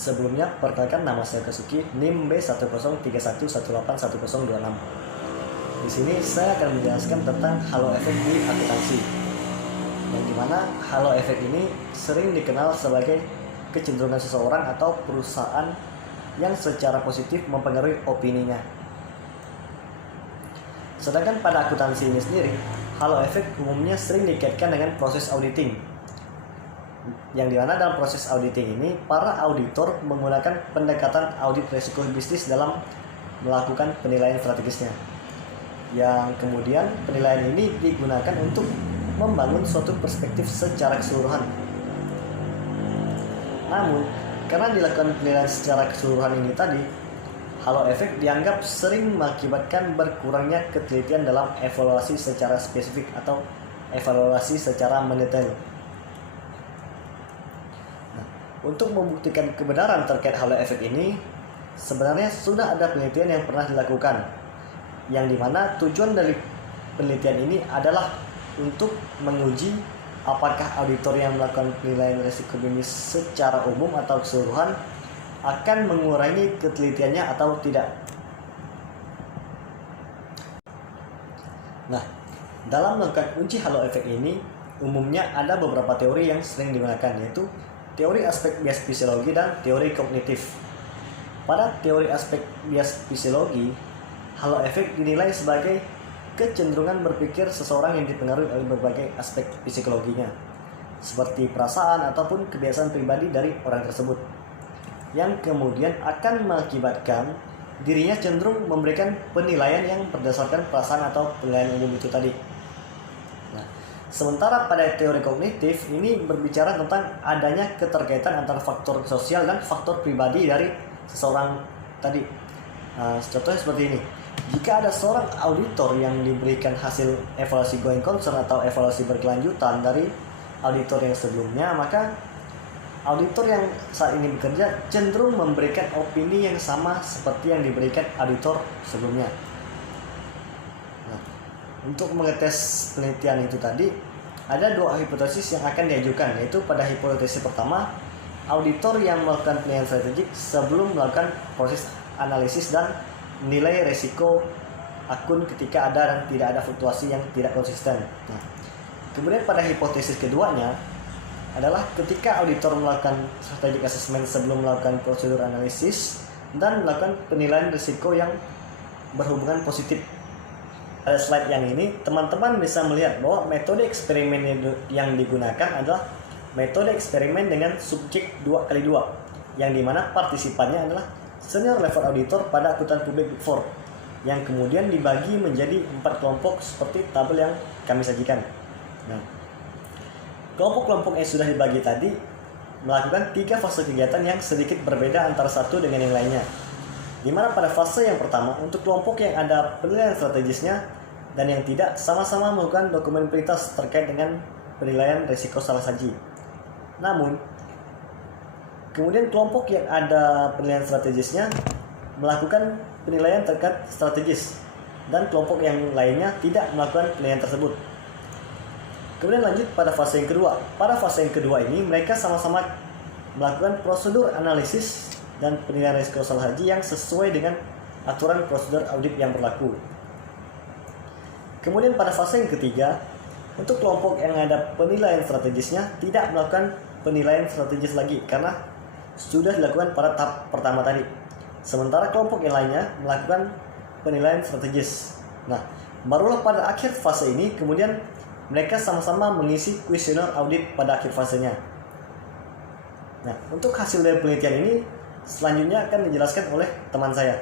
Sebelumnya, perkenalkan nama saya Kesuki, NIM B1031181026. Di sini saya akan menjelaskan tentang halo efek di akuntansi. Yang dimana halo efek ini sering dikenal sebagai kecenderungan seseorang atau perusahaan yang secara positif mempengaruhi opininya. Sedangkan pada akuntansi ini sendiri, halo efek umumnya sering dikaitkan dengan proses auditing. Yang dimana dalam proses auditing ini, para auditor menggunakan pendekatan audit resiko bisnis dalam melakukan penilaian strategisnya. Yang kemudian penilaian ini digunakan untuk membangun suatu perspektif secara keseluruhan. Namun, karena dilakukan penilaian secara keseluruhan ini tadi, halo efek dianggap sering mengakibatkan berkurangnya ketelitian dalam evaluasi secara spesifik atau evaluasi secara mendetail. Untuk membuktikan kebenaran terkait halo efek ini, sebenarnya sudah ada penelitian yang pernah dilakukan, yang dimana tujuan dari penelitian ini adalah untuk menguji apakah auditor yang melakukan penilaian risiko bisnis secara umum atau keseluruhan akan mengurangi ketelitiannya atau tidak. Nah, dalam melakukan uji halo efek ini, umumnya ada beberapa teori yang sering digunakan, yaitu teori aspek bias fisiologi dan teori kognitif. Pada teori aspek bias fisiologi, halo efek dinilai sebagai kecenderungan berpikir seseorang yang dipengaruhi oleh berbagai aspek psikologinya, seperti perasaan ataupun kebiasaan pribadi dari orang tersebut, yang kemudian akan mengakibatkan dirinya cenderung memberikan penilaian yang berdasarkan perasaan atau penilaian umum itu tadi. Sementara pada teori kognitif ini berbicara tentang adanya keterkaitan antara faktor sosial dan faktor pribadi dari seseorang tadi. Contohnya seperti ini. Jika ada seorang auditor yang diberikan hasil evaluasi going concern atau evaluasi berkelanjutan dari auditor yang sebelumnya, maka auditor yang saat ini bekerja cenderung memberikan opini yang sama seperti yang diberikan auditor sebelumnya. Untuk mengetes penelitian itu tadi, ada dua hipotesis yang akan diajukan, yaitu pada hipotesis pertama, auditor yang melakukan penilaian strategik sebelum melakukan proses analisis dan menilai resiko akun ketika ada dan tidak ada fluktuasi yang tidak konsisten. Kemudian pada hipotesis keduanya adalah ketika auditor melakukan strategic assessment sebelum melakukan prosedur analisis dan melakukan penilaian risiko yang berhubungan positif. Pada slide yang ini, teman-teman bisa melihat bahwa metode eksperimen yang digunakan adalah metode eksperimen dengan subjek 2x2, yang dimana partisipannya adalah senior level auditor pada akuntan publik Big Four, yang kemudian dibagi menjadi 4 kelompok seperti tabel yang kami sajikan. Kelompok-kelompok yang sudah dibagi tadi melakukan 3 fase kegiatan yang sedikit berbeda antara satu dengan yang lainnya. Di mana pada fase yang pertama, untuk kelompok yang ada penilaian strategisnya dan yang tidak, sama-sama melakukan dokumen prioritas terkait dengan penilaian risiko salah saji. Namun, kemudian kelompok yang ada penilaian strategisnya melakukan penilaian terkait strategis, dan kelompok yang lainnya tidak melakukan penilaian tersebut. Kemudian lanjut pada fase yang kedua. Pada fase yang kedua ini, mereka sama-sama melakukan prosedur analisis dan penilaian risiko salah haji yang sesuai dengan aturan prosedur audit yang berlaku. Kemudian pada fase yang ketiga, untuk kelompok yang ada penilaian strategisnya tidak melakukan penilaian strategis lagi karena sudah dilakukan pada tahap pertama tadi. Sementara kelompok yang lainnya melakukan penilaian strategis. Barulah pada akhir fase ini kemudian mereka sama-sama mengisi kuesioner audit pada akhir fasenya. Untuk hasil dari penelitian ini selanjutnya akan dijelaskan oleh teman saya.